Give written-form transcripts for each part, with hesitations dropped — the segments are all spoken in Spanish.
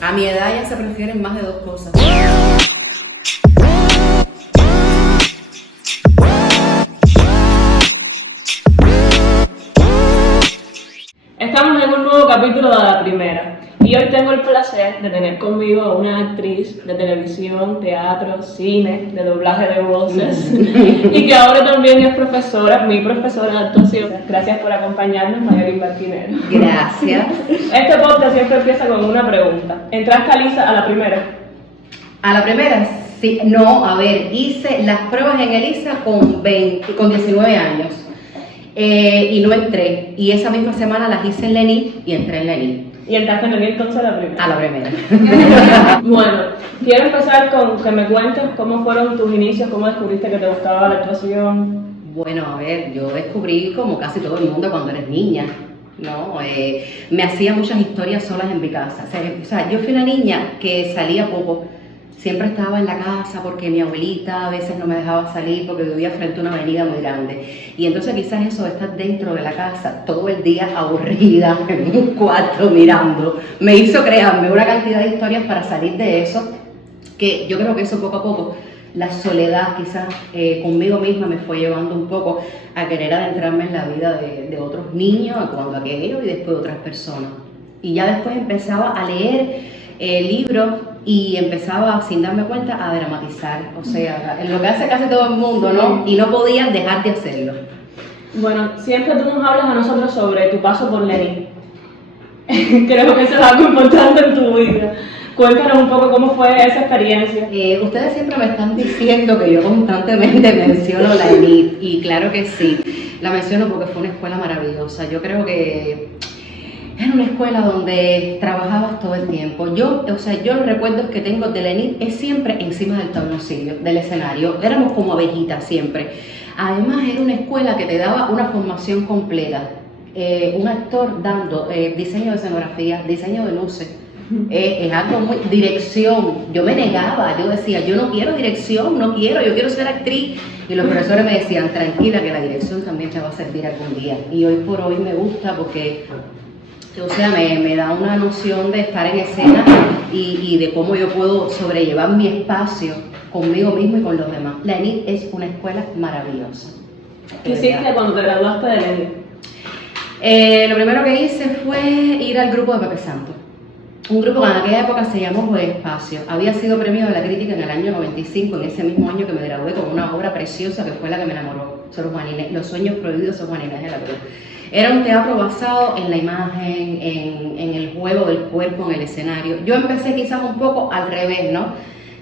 A mi edad ya se prefieren más de dos cosas. Estamos en un nuevo capítulo de La Primera y hoy tengo el placer de tener conmigo a una actriz de televisión, teatro, cine, de doblaje de voces y que ahora también es profesora, mi profesora de actuación. Gracias por acompañarnos, Mayolín Barquinero. Gracias. Este podcast siempre empieza con una pregunta. ¿Entraste a Lisa a la primera? A la primera, sí. No, a ver, hice las pruebas en Elisa con 19 años. Y no entré. Y esa misma semana las hice en Leni y entré en Leni. ¿Y entraste en Leni entonces a la primera? A la primera. Bueno, quiero empezar con que me cuentes cómo fueron tus inicios, cómo descubriste que te gustaba la actuación. Bueno, a ver, yo descubrí como casi todo el mundo cuando eres niña, ¿no? Me hacía muchas historias solas en mi casa. O sea, yo fui una niña que salía poco. Siempre estaba en la casa porque mi abuelita a veces no me dejaba salir porque vivía frente a una avenida muy grande. Y entonces quizás eso de estar dentro de la casa todo el día aburrida en un cuarto mirando, me hizo crearme una cantidad de historias para salir de eso, que yo creo que eso poco a poco, la soledad quizás conmigo misma me fue llevando un poco a querer adentrarme en la vida de otros niños, cuando aquello y después de otras personas. Y ya después empezaba a leer libros y empezaba, sin darme cuenta, a dramatizar, o sea, lo que hace casi todo el mundo, ¿no? Y no podía dejar de hacerlo. Bueno, siempre tú nos hablas a nosotros sobre tu paso por Leni. Creo que eso es algo importante en tu vida. Cuéntanos un poco cómo fue esa experiencia. Ustedes siempre me están diciendo que yo constantemente menciono la ENIT, y claro que sí, la menciono porque fue una escuela maravillosa. Yo creo que era una escuela donde trabajabas todo el tiempo. Yo los recuerdos que tengo de la ENIT es siempre encima del tabloncillo, del escenario. Éramos como abejitas siempre. Además era una escuela que te daba una formación completa. Un actor dando diseño de escenografía, diseño de luces. Es algo muy... Dirección. Yo me negaba, yo decía, yo no quiero dirección, yo quiero ser actriz. Y los profesores me decían, tranquila, que la dirección también te va a servir algún día. Y hoy por hoy me gusta porque... O sea, me da una noción de estar en escena y de cómo yo puedo sobrellevar mi espacio conmigo mismo y con los demás. La ENIT es una escuela maravillosa. ¿Qué hiciste cuando te graduaste de Leni? Lo primero que hice fue ir al grupo de Pepe Santo. Un grupo que en aquella época se llamó Buen Espacio. Había sido premio de la crítica en el año 95, en ese mismo año que me gradué, con una obra preciosa que fue la que me enamoró, Sor Juana Inés, Los sueños prohibidos, Sor Juana Inés de la Cruz. Era un teatro basado en la imagen, en el juego del cuerpo en el escenario. Yo empecé quizás un poco al revés, ¿no?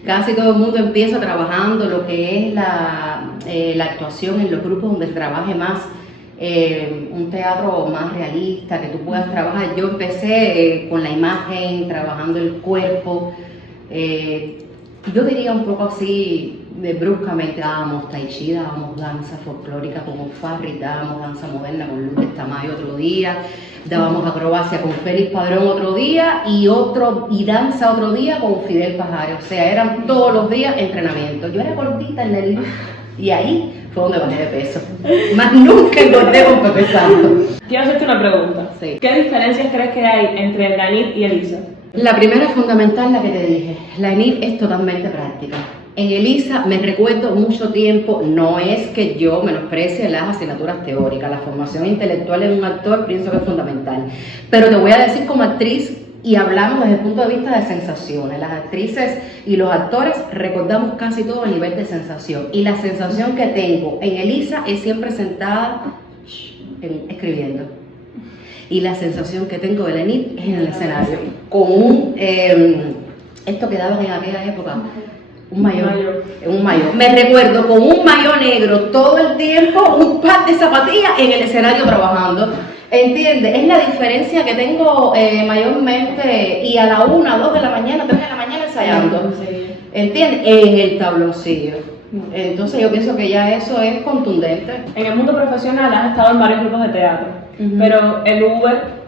Casi todo el mundo empieza trabajando lo que es la actuación en los grupos donde se trabaje más, un teatro más realista, que tú puedas trabajar. Yo empecé con la imagen, trabajando el cuerpo. Yo diría un poco así, bruscamente, dábamos tai chi, dábamos danza folclórica como Farri, dábamos danza moderna con Lourdes Tamayo otro día, dábamos acrobacia con Félix Padrón otro día y danza otro día con Fidel Pajares. O sea, eran todos los días entrenamientos. Yo era gordita en Leni y ahí fue donde bajé de peso. Más nunca engordé con Pepe Santo. Quiero hacerte una pregunta. Sí. ¿Qué diferencias crees que hay entre la ENIT y Elisa? La primera es fundamental, la que te dije. La ENIT es totalmente práctica. En Elisa me recuerdo mucho tiempo, no es que yo menosprecie las asignaturas teóricas, la formación intelectual en un actor pienso que es fundamental, pero te voy a decir como actriz, y hablamos desde el punto de vista de sensaciones, las actrices y los actores recordamos casi todo a nivel de sensación, y la sensación que tengo en Elisa es siempre sentada escribiendo. Y la sensación que tengo de la ENIT es en el escenario, con esto que daban en aquella época, un maillot. Me recuerdo con un maillot negro todo el tiempo, un par de zapatillas en el escenario trabajando. ¿Entiendes? Es la diferencia que tengo mayormente, y a la 1, 2 de la mañana, 3 de la mañana ensayando. ¿Entiendes? En el tabloncillo. Entonces yo pienso que ya eso es contundente. En el mundo profesional has estado en varios grupos de teatro, pero el Uber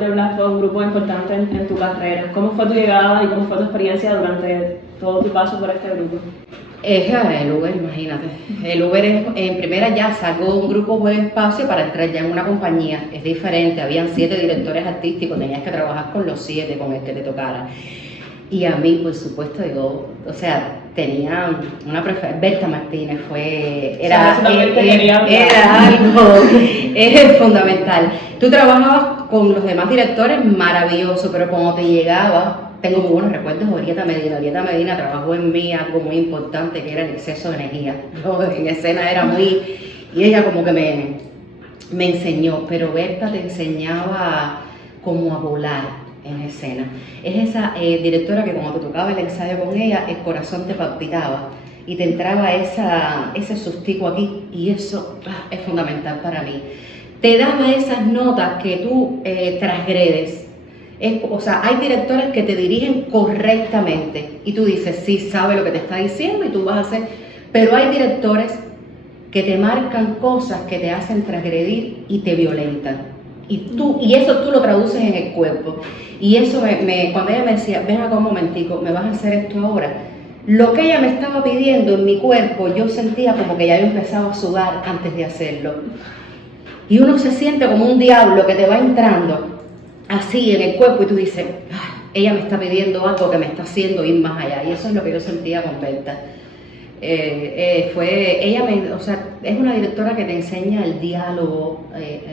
de Blas fue un grupo importante en tu carrera. ¿Cómo fue tu llegada y cómo fue tu experiencia durante todo tu paso por este grupo? Es el Uber, imagínate. El Uber es, en primera ya sacó un grupo Buen Espacio para entrar ya en una compañía. Es diferente, habían 7 directores artísticos, tenías que trabajar con los 7, con el que te tocara. Y a mí, por supuesto, digo, o sea, tenía una preferencia. Berta Martínez era algo fundamental. Tú trabajabas con los demás directores, maravilloso, pero cuando te llegaba, tengo muy buenos recuerdos de Orieta Medina. Orieta Medina trabajó en mí algo muy importante que era el exceso de energía. Yo en escena era muy... Y ella como que me enseñó, pero Berta te enseñaba como a volar en escena. Es esa directora que cuando te tocaba el ensayo con ella, el corazón te palpitaba y te entraba ese sustico aquí, y eso es fundamental para mí. Te daba esas notas que tú transgredes. O sea, hay directores que te dirigen correctamente y tú dices, sí, sabe lo que te está diciendo y tú vas a hacer, pero hay directores que te marcan cosas que te hacen transgredir y te violentan. Y eso tú lo traduces en el cuerpo. Y eso cuando ella me decía, ven acá un momentico, me vas a hacer esto ahora. Lo que ella me estaba pidiendo en mi cuerpo, yo sentía como que ya yo empezaba a sudar antes de hacerlo. Y uno se siente como un diablo que te va entrando así en el cuerpo y tú dices, ella me está pidiendo algo que me está haciendo ir más allá. Y eso es lo que yo sentía con Berta. O sea, es una directora que te enseña el diálogo,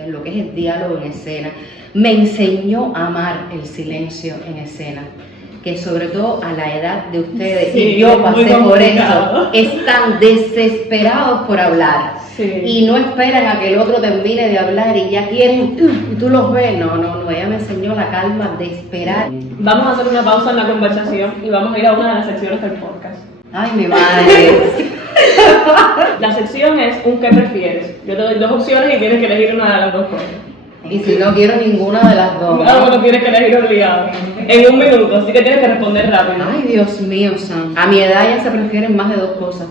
lo que es el diálogo en escena. Me enseñó a amar el silencio en escena, que sobre todo a la edad de ustedes, sí, y yo pasé por eso, están desesperados por hablar, sí, y no esperan a que el otro termine de hablar y ya quieren, y tú los ves. No, ella me enseñó la calma de esperar. Vamos a hacer una pausa en la conversación y vamos a ir a una de las secciones del podcast. Ay, mi madre. La sección es un ¿qué prefieres? Yo te doy 2 opciones y tienes que elegir una de las 2 cosas. Y si no quiero ninguna de las 2. Ah, bueno, tienes que elegir obligado. En 1 minuto, así que tienes que responder rápido. Ay, Dios mío, Sam. A mi edad ya se prefieren más de 2 cosas.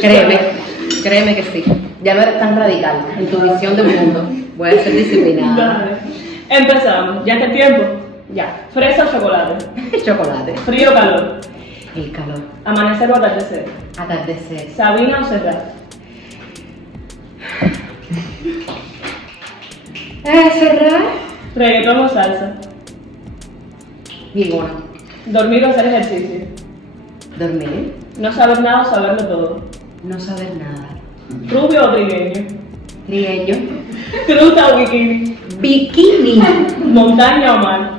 Créeme que sí. Ya no eres tan radical en tu visión del mundo. Voy a ser disciplinada. Dale. Empezamos. ¿Ya está el tiempo? Ya. ¿Fresa o chocolate? Chocolate. ¿Frío o calor? El calor. ¿Amanecer o atardecer? Atardecer. ¿Sabina o Serrat? Serrat. ¿Reggaetón o salsa? Ninguna. ¿Dormir o hacer ejercicio? Dormir. ¿No saber nada o saberlo todo? No saber nada. ¿Rubio o trigueño? Trigueño. ¿Truta o bikini? Bikini. ¿Montaña o mar?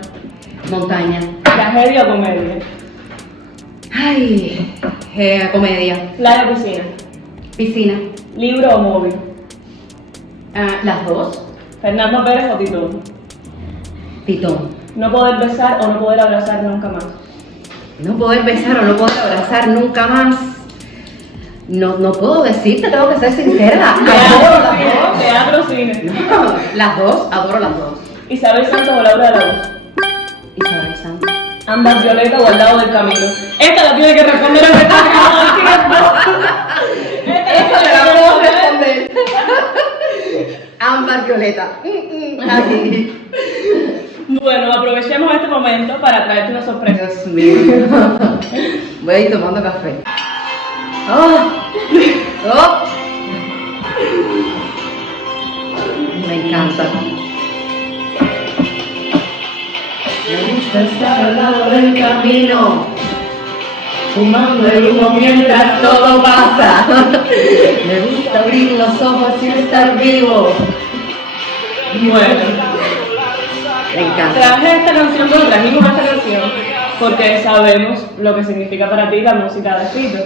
Montaña. ¿Tragedia o comedia? Ay, comedia. ¿Playa o piscina? Piscina. ¿Libro o móvil? Las 2. ¿Fernando Pérez o Titón? Titón. ¿No poder besar o no poder abrazar nunca más? No poder besar o no poder abrazar nunca más. No puedo decirte, tengo que ser sincera. Adoro las 2. ¿Teatro o cine? No, las 2, adoro las 2. ¿Isabel Santos o Laura de la Voz? Isabel Santos. ¿Ambas Violeta o Al lado del camino? Esta la tiene que responder en determinado tiempo. Esta te la puedo responder. Ámbar Violeta. Ay. Bueno, aprovechemos este momento para traerte una sorpresa. Dios mío. Voy a ir tomando café. Oh. Oh. Me encanta. Me gusta estar al lado del camino, fumando el humo mientras todo pasa. Me gusta abrir los ojos y estar vivo. Bueno, Me encanta. traje esta canción, bueno, trajimos esta canción porque sabemos lo que significa para ti la música de Fito.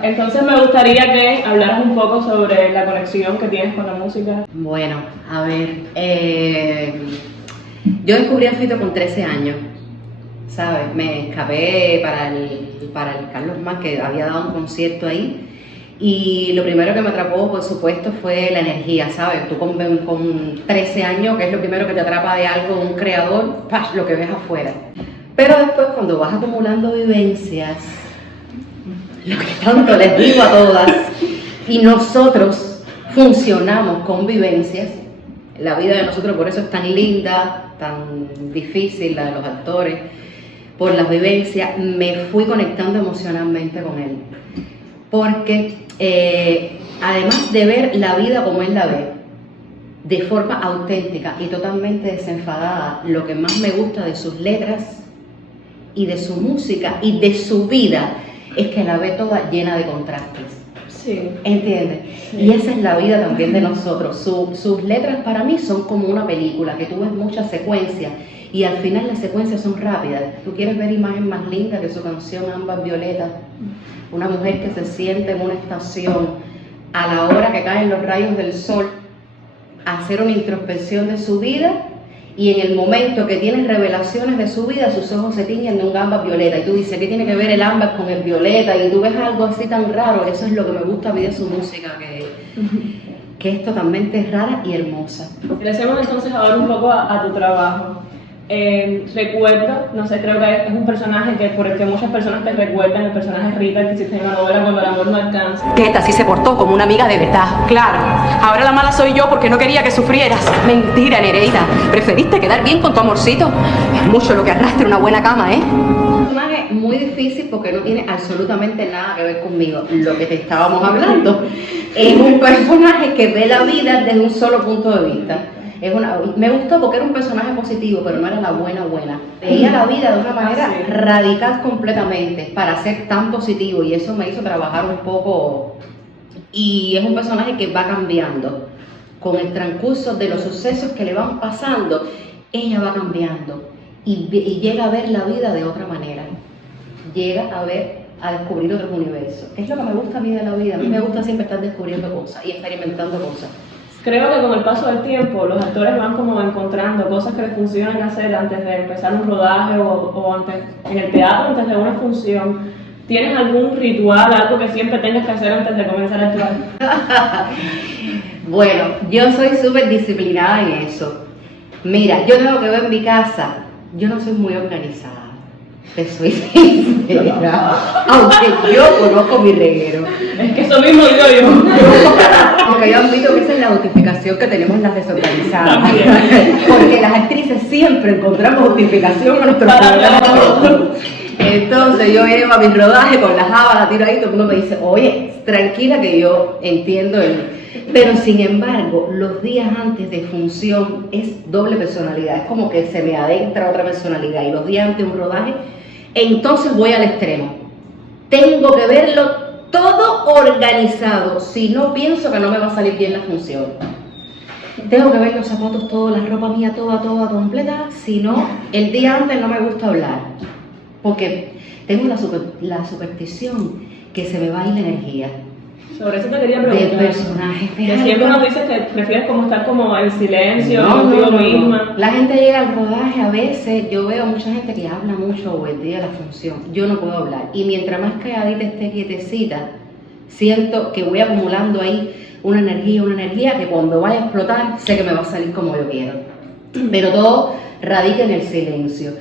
Entonces me gustaría que hablaras un poco sobre la conexión que tienes con la música. Bueno, a ver, yo descubrí a Fito con 13 años, ¿sabes? Me escapé para el Carlos Mar, que había dado un concierto ahí, y lo primero que me atrapó, por supuesto, fue la energía, ¿sabes? Tú con 13 años, que es lo primero que te atrapa de algo, un creador, ¡pah!, lo que ves afuera. Pero después, cuando vas acumulando vivencias, lo que tanto les digo a todas, y nosotros funcionamos con vivencias, la vida de nosotros por eso es tan linda, tan difícil, la de los actores, por las vivencias, me fui conectando emocionalmente con él. Porque además de ver la vida como él la ve, de forma auténtica y totalmente desenfadada, lo que más me gusta de sus letras y de su música y de su vida es que la ve toda llena de contrastes. Sí. ¿Entiendes? Sí. Y esa es la vida también de nosotros. Sus letras para mí son como una película, que tú ves muchas secuencias y al final las secuencias son rápidas. Tú quieres ver imagen más linda que su canción Ámbar Violeta. Una mujer que se siente en una estación a la hora que caen los rayos del sol, a hacer una introspección de su vida, y en el momento que tienes revelaciones de su vida, sus ojos se tiñen de un ámbar violeta, y tú dices, ¿qué tiene que ver el ámbar con el violeta? Y tú ves algo así tan raro. Eso es lo que me gusta a mí de su música, que es totalmente rara y hermosa. Regresemos entonces ahora un poco a tu trabajo. Recuerdo, no sé, creo que es un personaje por el que muchas personas te recuerdan, el personaje Rita que hiciste en la novela Cuando el amor no alcanza. Que esta sí se portó como una amiga de verdad. Claro, ahora la mala soy yo porque no quería que sufrieras. Mentira, Nereida, preferiste quedar bien con tu amorcito. Es mucho lo que arrastra una buena cama, ¿eh? Un personaje muy difícil porque no tiene absolutamente nada que ver conmigo, lo que te estábamos hablando. Es un personaje que ve la vida desde un solo punto de vista. Me gustó porque era un personaje positivo, pero no era la buena. Veía la vida de una manera radical completamente para ser tan positivo, y eso me hizo trabajar un poco. Y es un personaje que va cambiando con el transcurso de los sucesos que le van pasando. Ella va cambiando y llega a ver la vida de otra manera. Llega a descubrir otros universos. Es lo que me gusta a mí de la vida. A mí me gusta siempre estar descubriendo cosas y experimentando cosas. Creo que con el paso del tiempo los actores van como encontrando cosas que les funcionan hacer antes de empezar un rodaje o antes, en el teatro, antes de una función. ¿Tienes algún ritual, algo que siempre tengas que hacer antes de comenzar a actuar? Bueno, yo soy súper disciplinada en eso. Mira, yo tengo que ver en mi casa, yo no soy muy organizada. Te soy sincera, aunque yo conozco mi reguero. Es que eso mismo digo yo. Porque yo admito que esa es la justificación que tenemos las desorganizadas. Porque las actrices siempre encontramos justificación a nuestros problemas. Entonces yo llevo a mi rodaje con la java, la tiro ahí, todo el mundo me dice, oye, tranquila que yo entiendo Pero sin embargo, los días antes de función es doble personalidad, es como que se me adentra otra personalidad, y los días antes de un rodaje, entonces voy al extremo. Tengo que verlo todo organizado, si no pienso que no me va a salir bien la función. Tengo que ver los zapatos todos, la ropa mía toda completa, si no, el día antes no me gusta hablar, porque tengo la superstición que se me va a ir la energía. Sobre eso te quería preguntar. Del personaje. Que siempre nos dices que prefieres como estar como en silencio, contigo misma. La gente llega al rodaje a veces, yo veo mucha gente que habla mucho o el día de la función. Yo no puedo hablar. Y mientras más calladita esté quietecita, siento que voy acumulando ahí una energía que cuando vaya a explotar, sé que me va a salir como yo quiero. Pero todo radica en el silencio.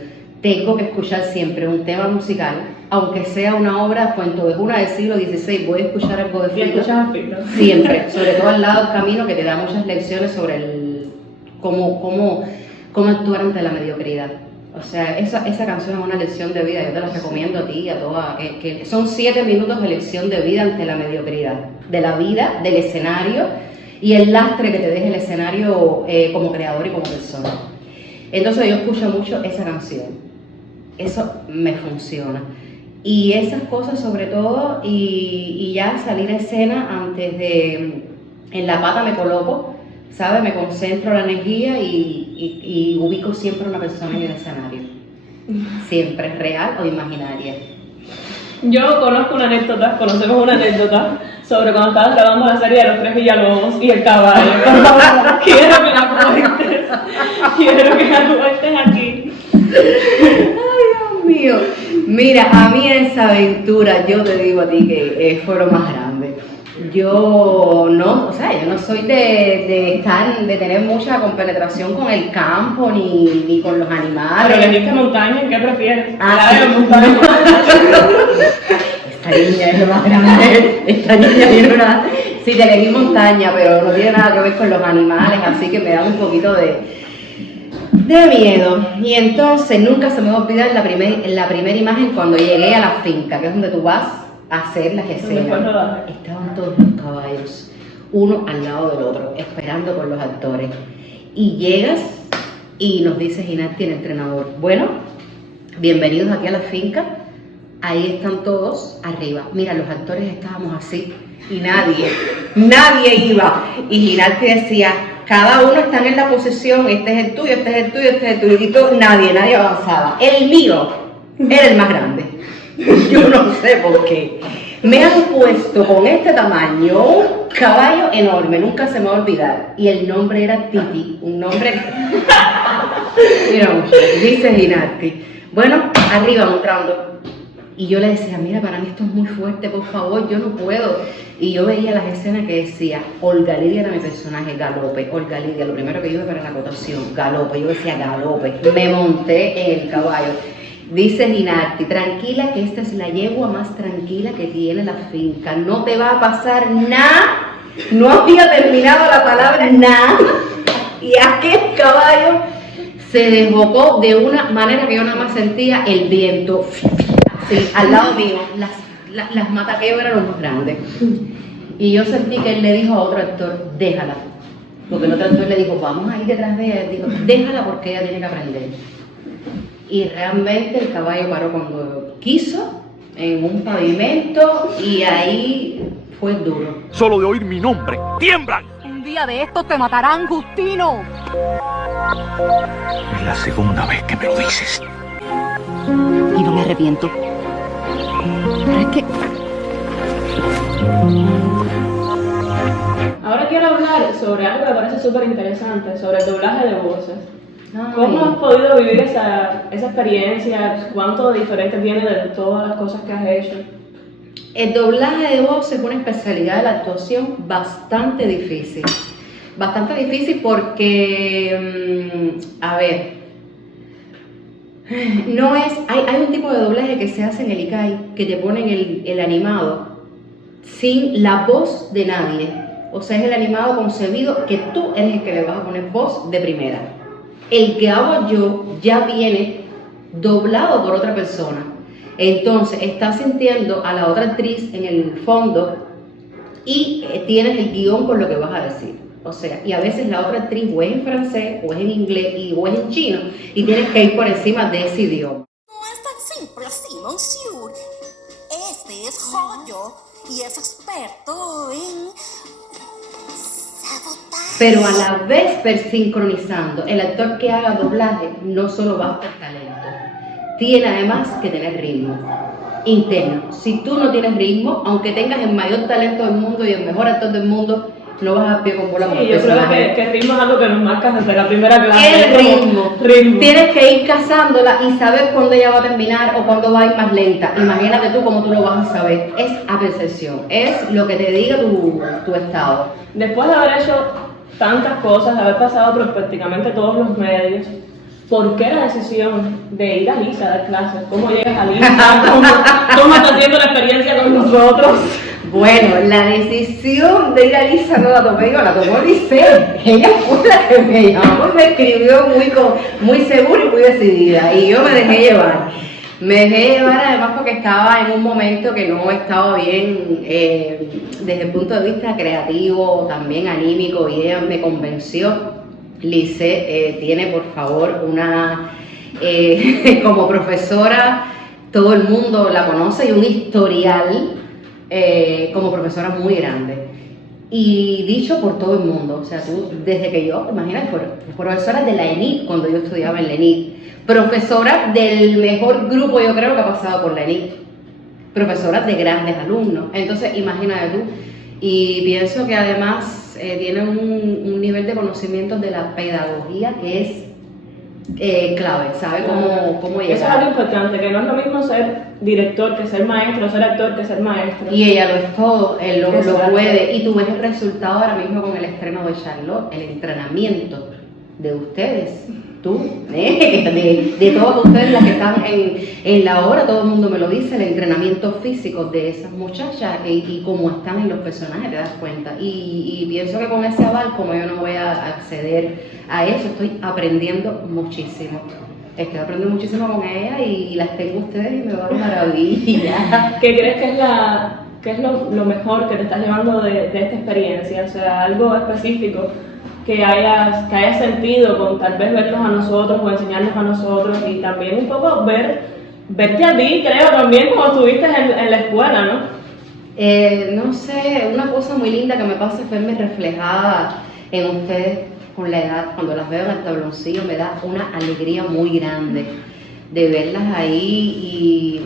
Tengo que escuchar siempre un tema musical, aunque sea una obra, cuento de una del siglo XVI, voy a escuchar algo de Fito. ¿Y escuchas a Fito? Siempre, sobre todo al lado del camino, que te da muchas lecciones sobre cómo actuar ante la mediocridad. O sea, esa canción es una lección de vida, yo te la recomiendo a ti y a todas, que son 7 minutos de lección de vida ante la mediocridad, de la vida, del escenario y el lastre que te deja el escenario como creador y como persona. Entonces yo escucho mucho esa canción. Eso me funciona. Y esas cosas sobre todo, y ya salir a escena antes de, en la pata me coloco, ¿sabes? Me concentro la energía y ubico siempre una persona en el escenario. Siempre, real o imaginaria. Yo conocemos una anécdota sobre cuando estabas grabando la serie de Los Tres Villalobos y el caballo. Quiero que la cuentes aquí. Ay, Dios mío. Mira, a mí esa aventura, yo te digo a ti que fue lo más grande. Yo no soy de tener mucha compenetración con el campo ni con los animales. Pero le diste montaña, ¿qué prefieres? Sí. Montaña. Esta niña es lo más grande. Esta niña tiene una... Sí, te elegí montaña, pero no tiene nada que ver con los animales, así que me da un poquito De miedo. Y entonces nunca se me va a olvidar la primera imagen cuando llegué a la finca, que es donde tú vas a hacer las escenas. Estaban todos los caballos, uno al lado del otro, esperando por los actores. Y llegas y nos dice Ginatti, el entrenador, bueno, bienvenidos aquí a la finca. Ahí están todos arriba. Mira, los actores estábamos así y nadie iba. Y Ginatti decía, cada uno está en la posición, este es el tuyo, este es el tuyo, este es el tuyo. Y todo, nadie avanzaba. El mío era el más grande. Yo no sé por qué. Me han puesto con este tamaño un caballo enorme, nunca se me va a olvidar. Y el nombre era Titi, un nombre que... Mira, dice Ginatti. Bueno, arriba mostrando. Y yo le decía, mira, para mí esto es muy fuerte, por favor, yo no puedo. Y yo veía las escenas que decía, Olga Lidia era mi personaje, galope, Olga Lidia, lo primero que yo iba para la acotación, galope, yo decía galope, me monté en el caballo. Dice Ginatti, tranquila que esta es la yegua más tranquila que tiene la finca, no te va a pasar nada, no había terminado la palabra nada, y aquel caballo se desbocó de una manera que yo nada más sentía el viento. Sí, al lado mío, las mataqueos eran los más grandes. Y yo sentí que él le dijo a otro actor, déjala. Porque el otro actor le dijo, vamos a ir detrás de ella. Dijo, déjala porque ella tiene que aprender. Y realmente el caballo paró cuando quiso, en un pavimento, y ahí fue duro. Solo de oír mi nombre, tiemblan. Un día de estos te matarán, Justino. Es la segunda vez que me lo dices. Y no me arrepiento. Pero es que... Ahora quiero hablar sobre algo que me parece súper interesante, sobre el doblaje de voces. Ay. ¿Cómo has podido vivir esa experiencia? ¿Cuánto diferente tiene de todas las cosas que has hecho? El doblaje de voz es una especialidad de la actuación bastante difícil. Bastante difícil porque, a ver, no es, hay un tipo de doblaje que se hace en el ICAI que te ponen el animado sin la voz de nadie. O sea, es el animado concebido que tú eres el que le vas a poner voz de primera. El que hago yo ya viene doblado por otra persona. Entonces, estás sintiendo a la otra actriz en el fondo y tienes el guión con lo que vas a decir. O sea, y a veces la otra actriz o es en francés, o es en inglés, o es en chino, y tienes que ir por encima de ese idioma. No es tan simple así, monsieur. Este es Joyo y es experto en sabotaje. Pero a la vez sincronizando, el actor que haga doblaje no solo basta el talento, tiene además que tener ritmo interno. Si tú no tienes ritmo, aunque tengas el mayor talento del mundo y el mejor actor del mundo, no vas a pie con bola con el yo creo personaje. que el ritmo es algo que nos marca desde la primera clase. El ritmo. Tienes que ir cazándola y saber cuándo ella va a terminar o cuándo va a ir más lenta. Imagínate tú cómo tú lo vas a saber. Es a percepción, es lo que te diga tu estado. Después de haber hecho tantas cosas, de haber pasado por prácticamente todos los medios, ¿por qué la decisión de ir a Lisa a dar clases? ¿Cómo llegas a Lisa? ¿Cómo estás haciendo la experiencia con nosotros? Bueno, la decisión de ir a Lisa no la tomé yo, la tomó Lice. Ella fue la que me llamó y me escribió muy segura y muy decidida. Y yo me dejé llevar. Me dejé llevar además porque estaba en un momento que no estaba bien desde el punto de vista creativo, también anímico, y ella me convenció. Lice tiene, por favor, una, como profesora, todo el mundo la conoce, y un historial como profesora muy grande. Y dicho por todo el mundo, o sea, tú, desde que yo, imagínate, profesora de la ENIT, cuando yo estudiaba en la ENIT, profesora del mejor grupo, yo creo, que ha pasado por la ENIT, profesora de grandes alumnos. Entonces, imagínate tú, y pienso que además tiene un nivel de conocimiento de la pedagogía que es clave, sabe cómo llegar. Eso es algo importante, que no es lo mismo ser director que ser maestro, ser actor que ser maestro. Y ella lo es todo, él lo puede. Y tú ves el resultado ahora mismo con el estreno de Charlotte, el entrenamiento de ustedes tú, de todos ustedes las que están en la obra, todo el mundo me lo dice, el entrenamiento físico de esas muchachas y cómo están en los personajes, te das cuenta. Y pienso que con ese aval, como yo no voy a acceder a eso, estoy aprendiendo muchísimo. Estoy aprendiendo muchísimo con ella y las tengo ustedes y me va de maravilla. ¿Qué crees que es lo mejor que te estás llevando de esta experiencia? O sea, algo específico que hayas sentido con tal vez vernos a nosotros o enseñarnos a nosotros y también un poco verte a ti, creo, también como estuviste en la escuela, ¿no? No sé, una cosa muy linda que me pasa es verme reflejada en ustedes con la edad. Cuando las veo en el tabloncillo me da una alegría muy grande de verlas ahí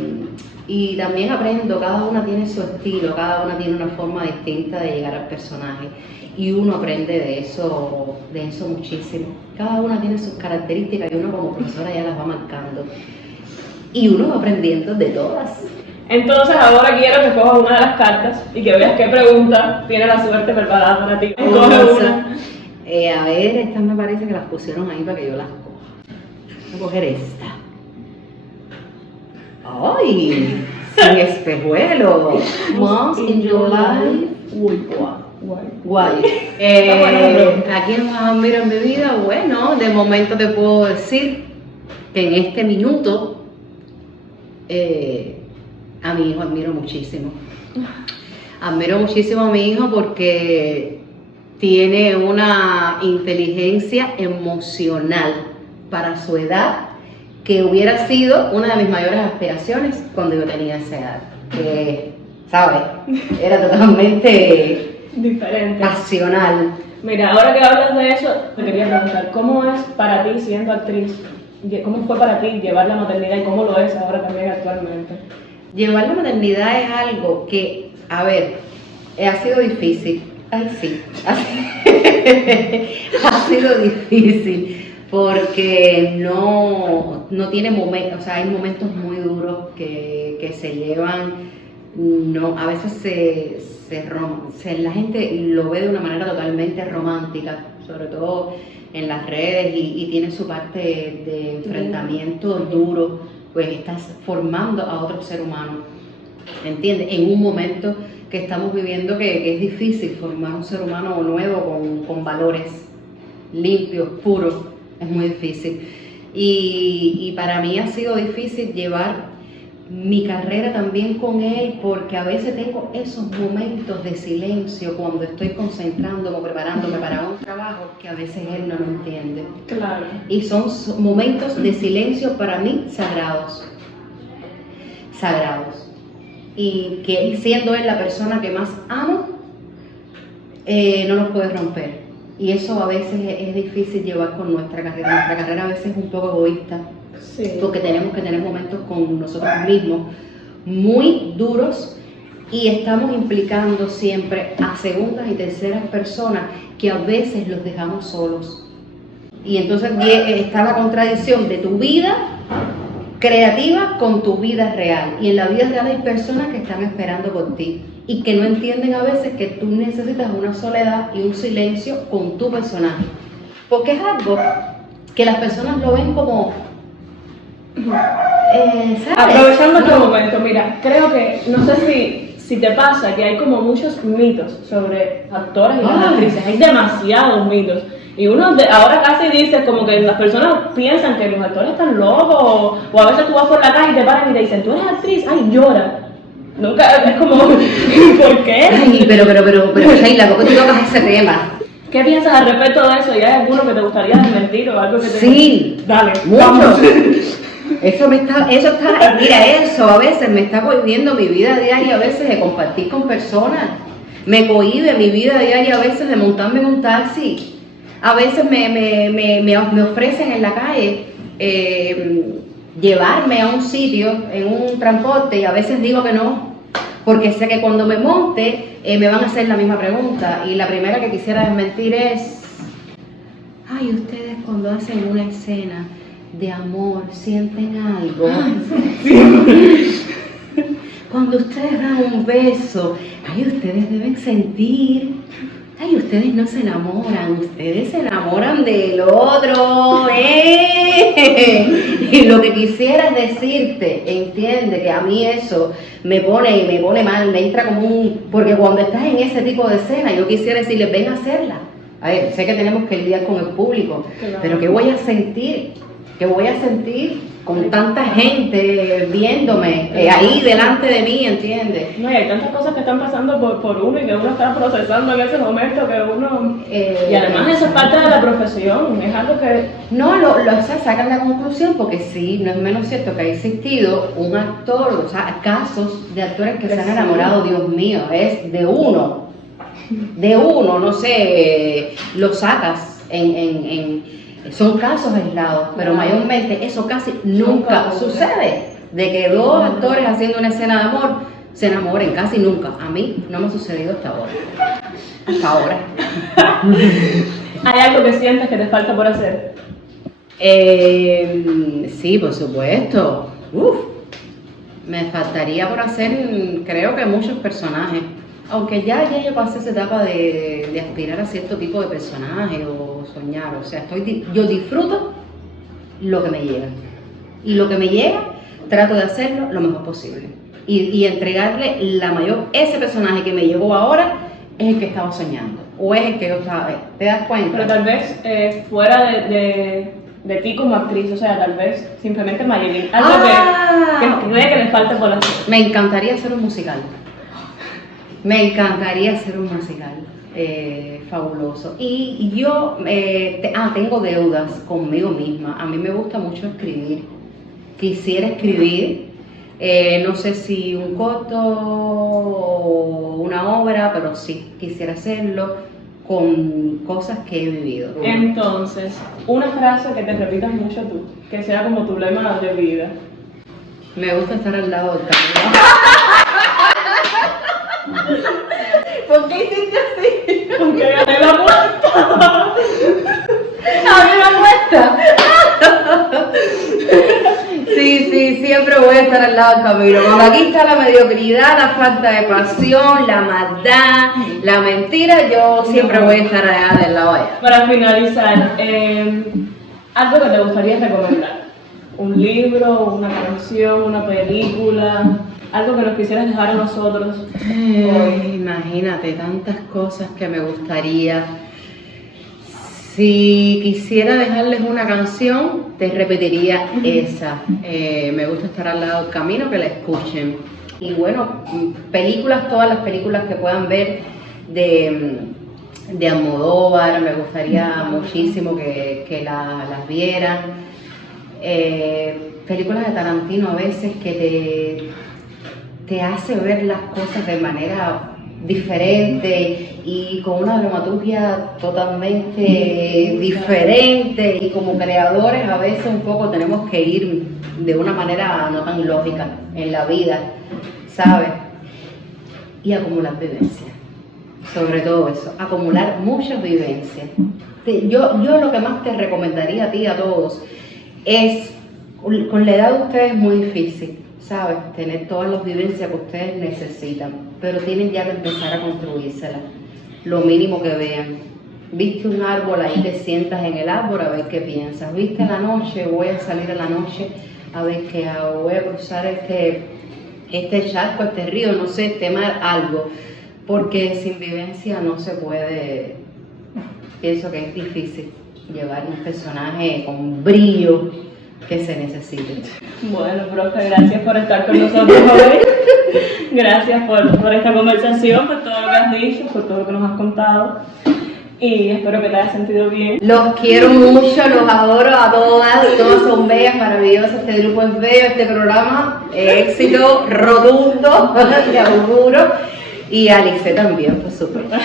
y también aprendo, cada una tiene su estilo, cada una tiene una forma distinta de llegar al personaje y uno aprende de eso muchísimo. Cada una tiene sus características y uno como profesora ya las va marcando y uno va aprendiendo de todas. Entonces ahora quiero que cojas una de las cartas y que veas qué pregunta tiene la suerte preparada para ti. Coge una. A ver, estas me parece que las pusieron ahí para que yo las coja. Voy a coger esta. ¡Ay! Sin espejuelo. Once in your life. Uy, Guay. ¿A quién más admiro en mi vida? Bueno, de momento te puedo decir que en este minuto a mi hijo admiro muchísimo. Admiro muchísimo a mi hijo porque tiene una inteligencia emocional para su edad que hubiera sido una de mis mayores aspiraciones cuando yo tenía esa edad. Que, ¿sabes? Era totalmente diferente. pasional. Mira, ahora que hablas de eso, te quería preguntar, ¿cómo es para ti siendo actriz? ¿Cómo fue para ti llevar la maternidad y cómo lo es ahora también actualmente? Llevar la maternidad es algo que, a ver, ha sido difícil. Ay, sí, ha sido difícil porque no tiene momentos, o sea, hay momentos muy duros que se llevan, a veces la gente lo ve de una manera totalmente romántica, sobre todo en las redes y tiene su parte de enfrentamiento duro, pues estás formando a otro ser humano, ¿entiendes? En un momento que estamos viviendo que es difícil formar un ser humano nuevo con valores limpios, puros, es muy difícil. Y para mí ha sido difícil llevar mi carrera también con él porque a veces tengo esos momentos de silencio cuando estoy concentrándome o preparándome para un trabajo que a veces él no lo entiende. Claro. Y son momentos de silencio para mí sagrados. Y que siendo él la persona que más amo, no los puede romper. Y eso a veces es difícil llevar con nuestra carrera. Nuestra carrera a veces es un poco egoísta, sí, porque tenemos que tener momentos con nosotros mismos muy duros y estamos implicando siempre a segundas y terceras personas que a veces los dejamos solos. Y entonces está la contradicción de tu vida creativa con tu vida real, y en la vida real hay personas que están esperando por ti y que no entienden a veces que tú necesitas una soledad y un silencio con tu personaje, porque es algo que las personas lo ven como ¿sabes? Aprovechando este momento, mira, creo que, no sé si te pasa que hay como muchos mitos sobre actores y las actrices, hay demasiados mitos. Y uno ahora casi dice como que las personas piensan que los actores están locos, o a veces tú vas por la calle y te paran y te dicen, tú eres actriz, ay, llora. Nunca, es como, ¿por qué? Ay, pero Sheila, ¿por qué tú tocas ese tema? ¿Qué piensas al respecto de eso? ¿Y hay alguno que te gustaría desmentir o algo que te... Sí, dale, mucho. Vamos. Mira, eso a veces me está cohibiendo mi vida diaria, a veces de compartir con personas. Me cohíbe mi vida diaria a veces de montarme en un taxi. A veces me ofrecen en la calle llevarme a un sitio en un transporte y a veces digo que no, porque sé que cuando me monte me van a hacer la misma pregunta. Y la primera que quisiera desmentir es, ay, ustedes cuando hacen una escena de amor sienten algo. Cuando ustedes dan un beso, ay, ustedes deben sentir. Ay, ustedes no se enamoran, ustedes se enamoran del otro, Y lo que quisiera es decirte, entiende que a mí eso me pone mal, me entra como porque cuando estás en ese tipo de escena, yo quisiera decirles, ven a hacerla. A ver, sé que tenemos que lidiar con el público, Claro. pero ¿qué voy a sentir? ¿Qué voy a sentir con tanta gente viéndome ahí delante de mí, entiendes? No, y hay tantas cosas que están pasando por uno y que uno está procesando en ese momento que uno... y además eso es parte de la profesión, es algo que... No, o sea, sacan la conclusión porque sí, no es menos cierto que ha existido un actor, o sea, casos de actores que se han enamorado, Dios mío, es de uno, no sé, lo sacas son casos aislados, pero mayormente eso casi nunca sucede, de que dos actores haciendo una escena de amor se enamoren, casi nunca. A mí no me ha sucedido hasta ahora. ¿Hay algo que sientes que te falta por hacer? Sí, por supuesto. Me faltaría por hacer, creo que muchos personajes. Aunque ya yo pasé esa etapa de aspirar a cierto tipo de personaje o soñar, o sea, yo disfruto lo que me llega. Y lo que me llega, trato de hacerlo lo mejor posible. Y entregarle ese personaje que me llegó ahora es el que estaba soñando, o es el que yo estaba, ¿te das cuenta? Pero tal vez fuera de ti como actriz, o sea, tal vez simplemente Mayelin, algo que cree que le falta por hacer. Me encantaría hacer un musical. Fabuloso. Y yo tengo deudas conmigo misma. A mí me gusta mucho escribir. Quisiera escribir, no sé si un corto o una obra, pero sí, quisiera hacerlo con cosas que he vivido. Entonces, una frase que te repitas mucho tú, que sea como tu lema de vida. Me gusta estar al lado del camino. ¿Por qué hiciste así? Porque gané la apuesta. ¡Gané la apuesta! Sí, siempre voy a estar al lado del camino. Cuando aquí está la mediocridad, la falta de pasión, la maldad, la mentira, yo siempre voy a estar allá del lado allá. Para finalizar, algo que te gustaría recomendar. Un libro, una canción, una película, algo que nos quisieras dejar a nosotros. Imagínate, tantas cosas que me gustaría. Si quisiera dejarles una canción, te repetiría esa. Me gusta estar al lado del camino, que la escuchen. Y bueno, películas, todas las películas que puedan ver de Almodóvar, me gustaría muchísimo que las vieran. Películas de Tarantino a veces que te hace ver las cosas de manera diferente y con una dramaturgia totalmente diferente, y como creadores a veces un poco tenemos que ir de una manera no tan lógica en la vida, ¿sabes? Y acumular vivencias, sobre todo eso, acumular muchas vivencias. Yo lo que más te recomendaría a ti, a todos, es, con la edad de ustedes es muy difícil, ¿sabes? Tener todas las vivencias que ustedes necesitan, pero tienen ya que empezar a construírselas, lo mínimo que vean. Viste un árbol, ahí te sientas en el árbol a ver qué piensas. Viste la noche, voy a salir a la noche a ver qué hago, voy a cruzar este charco, este río, no sé, este mar, algo, porque sin vivencia no se puede. Pienso que es difícil llevar un personaje con brillo que se necesite. Bueno, profe, gracias por estar con nosotros hoy. Gracias por esta conversación, por todo lo que has dicho, por todo lo que nos has contado. Y espero que te hayas sentido bien. Los quiero mucho, los adoro a todas son bellas, maravillosas, este grupo es bello, este programa, éxito rotundo, te auguro. Y Alice también, por supuesto.